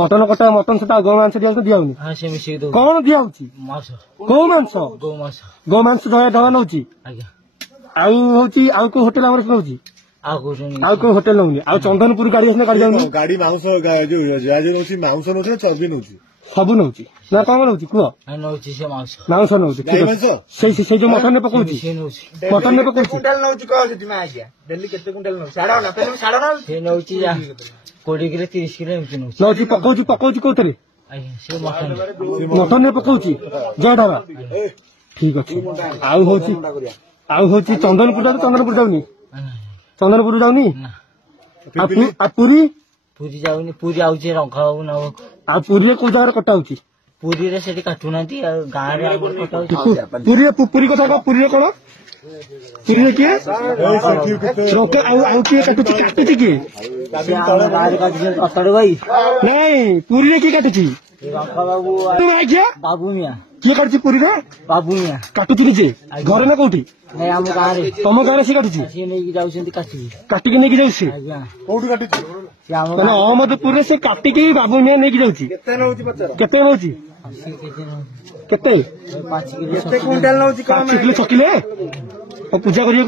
mutton कटा mutton से गौ मांस दिया दिया कौन दिया गौ मांस गौ मांस 1000 टका नौ होटेल को होटेल नौ चंदनपुर गाड़ी गाड़ी गाड़ी मांस मांस नौ चर्बी नौ सब नौ ना कौन नौ कह मांस नौ जो मटन पकाऊ मटन पकाऊ 20 किलो 30 किलो नौ पकाऊ कौन मटन पकाऊ जय ढाबा ठीक अच्छे चंदनपुर जाऊनी चंदनपुर जाऊनी पुरी पुरी जाऊनी पुरी आउची रंखा बाबू ना पुरी को जगह कटा पुरी रे सेठी काटू नांती गां रे कटा पुरी कथा पुरी कौन पुरी किए किए काटुची किए नहीं पुरी किए काटुची बाबू मिया किए काटुची पुरी बाबू मिया काटुची निजे घर ना कौटी तुम गाँव सी काटुची काटिकी नहीं जाऊँ अहमदपुर से काटिकी बाबू मिया नहीं जाऊँगी केते नौ 5 किलो 6 किलो पूजा करिए